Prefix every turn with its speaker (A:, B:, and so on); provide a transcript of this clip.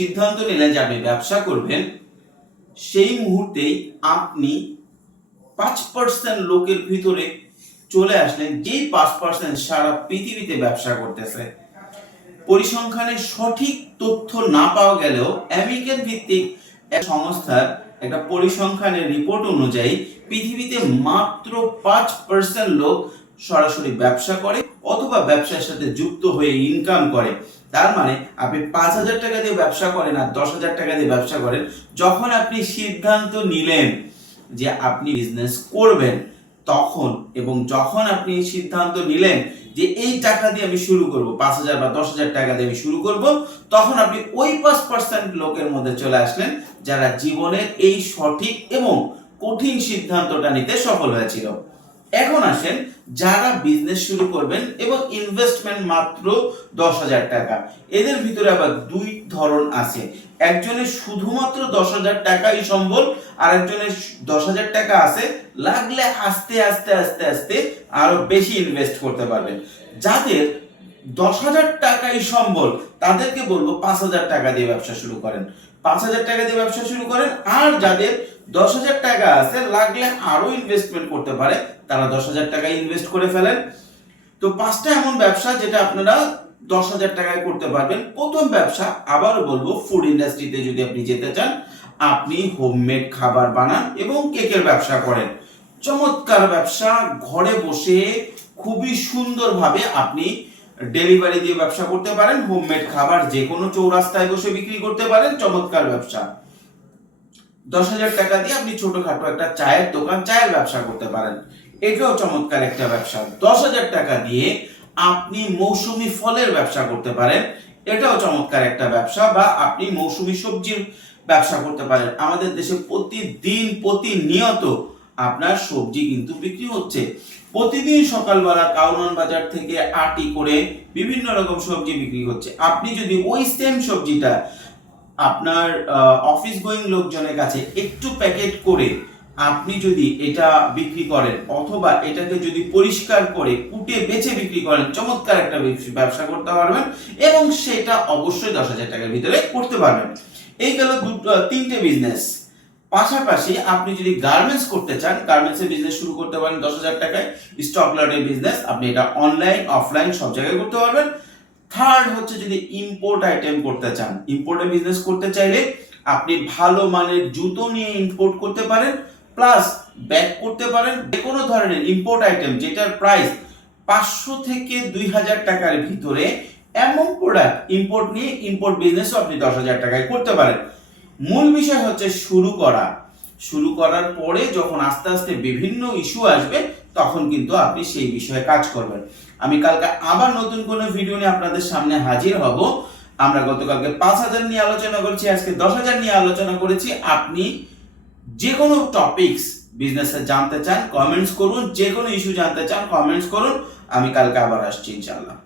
A: সিদ্ধান্ত নিলেন যে আপনি ব্যবসা করবেন, সেই মুহূর্তেই আপনি পাঁচ পার্সেন্ট লোকের ভিতরে চলে আসলেন, যেই পাঁচ পার্সেন্ট সারা পৃথিবীতে ব্যবসা করতেছে। পরিসংখ্যানের সঠিক তথ্য না পাওয়া গেলেও আমেরিকান ভিত্তিক এক সংস্থার একটা পরিসংখ্যানের রিপোর্ট অনুযায়ী পৃথিবীতে মাত্র পাঁচ পার্সেন্ট লোক সরাসরি ব্যবসা করে অথবা ব্যবসার সাথে যুক্ত হয়ে ইনকাম করে। তার মানে আপনি পাঁচ হাজার টাকা দিয়ে ব্যবসা করেন আর দশ হাজার টাকা দিয়ে ব্যবসা করেন, যখন আপনি সিদ্ধান্ত নিলেন যে আপনি বিজনেস করবেন, তখন এবং যখন আপনি সিদ্ধান্ত নিলেন যে এই টাকা দিয়ে আমি শুরু করব, পাঁচ হাজার বা দশ হাজার টাকা দিয়ে আমি শুরু করব, তখন আপনি ওই পাঁচ পার্সেন্ট লোকের মধ্যে চলে আসলেন যারা জীবনের এই সঠিক এবং কঠিন সিদ্ধান্তটা নিতে সফল হয়েছিল। এখন আসেন, যারা বিজনেস শুরু করবেন এবং ইনভেস্টমেন্ট মাত্র দশ হাজার টাকা। এদের ভিতরে আবার দুই ধরন আছে। একজনের শুধুমাত্র দশ হাজার টাকাই সম্বল আর একজনের দশ হাজার টাকা আছে, লাগলে আস্তে আস্তে আস্তে আস্তে আরও বেশি ইনভেস্ট করতে পারবেন। যাদের দশ হাজার টাকাই সম্বল, তাদেরকে বলব পাঁচ হাজার টাকা দিয়ে ব্যবসা শুরু করেন। পাঁচ হাজার টাকা দিয়ে ব্যবসা শুরু করেন, আর যাদের দশ হাজার টাকা আছে, লাগলে আরও ইনভেস্টমেন্ট করতে পারে, তারা দশ হাজার টাকা ইনভেস্ট করে ফেলেন। তো পাঁচটা এমন ব্যবসা যেটা আপনারা দশ হাজার টাকায় করতে পারবেন। প্রথম ব্যবসা আবারও বলব ফুড ইন্ডাস্ট্রিতে যদি আপনি যেতে চান, আপনি হোমমেড খাবার বানান এবং কেকের ব্যবসা করেন। চমৎকার ব্যবসা, ঘরে বসে খুবই সুন্দরভাবে আপনি ডেলিভারি দিয়ে ব্যবসা করতে পারেন হোমমেড খাবার যে কোনো চৌরাস্তায় বসে বিক্রি করতে পারেন, চমৎকার ব্যবসা। দশ হাজার টাকা দিয়ে আপনি ছোটখাটো একটা চায়ের দোকান, চায়ের ব্যবসা করতে পারেন। এটাও চমৎকার একটা ব্যবসা। দশ হাজার টাকা দিয়ে আপনি মৌসুমি ফলের ব্যবসা করতে পারেন, এটাও চমৎকার একটা ব্যবসা বা আপনি মৌসুমি সবজির ব্যবসা করতে পারেন। আমাদের দেশে প্রতিদিন, প্রতিনিয়ত আপনার সবজি কিন্তু বিক্রি হচ্ছে। প্রতিদিন সকালবেলা কাউনন বাজার থেকে আটি করে বিভিন্ন রকম সবজি বিক্রি হচ্ছে। আপনি যদি ওই সেম সবজিটা আপনার অফিস গোয়িং লোকজনের কাছে একটু প্যাকেট করে আপনি যদি এটা বিক্রি করেন অথবা এটাকে যদি পরিষ্কার করে কুটে বেছে বিক্রি করেন, চমৎকার একটা ব্যবসা করতে পারবেন এবং সেটা অবশ্যই দশ হাজার টাকার ভিতরে করতে পারবেন। এই গেল দুটো, তিনটে বিজনেস পাশাপাশি আপনি যদি গার্মেন্টস করতে চান গার্মেন্টসের বিজনেস শুরু করতে পারেন দশ হাজার টাকায়। স্টক লটের বিজনেস আপনি এটা অনলাইন অফলাইন সব জায়গায় করতে পারবেন। থার্ড হচ্ছে যদি ইম্পোর্ট আইটেম করতে চান ইম্পোর্টের বিজনেস করতে চাইলে আপনি ভালো মানের জুতো নিয়ে ইম্পোর্ট করতে পারেন প্লাস ব্যাক করতে পারেন, যে কোনো ধরনের ইম্পোর্ট আইটেম যেটার প্রাইস পাঁচশো থেকে দুই হাজার টাকার ভিতরে, এমন প্রোডাক্ট ইম্পোর্ট নিয়ে ইম্পোর্ট বিজনেসও আপনি দশ হাজার টাকায় করতে পারেন। মূল বিষয় হচ্ছে শুরু করা। শুরু করার পরে যখন আস্তে আস্তে বিভিন্ন ইস্যু আসবে, তখন কিন্তু আপনি সেই বিষয়ে কাজ করবেন। আমি কালকে আবার নতুন কোনো ভিডিও নিয়ে আপনাদের সামনে হাজির হব। আমরা গতকালকে পাঁচ হাজার নিয়ে আলোচনা করেছি, আজকে দশ হাজার নিয়ে আলোচনা করেছি। আপনি যে কোনো টপিকস বিজনেসে জানতে চান কমেন্টস করুন। যে কোনো ইস্যু জানতে চান কমেন্টস করুন। আমি কালকে আবার আসছি ইনশাল্লাহ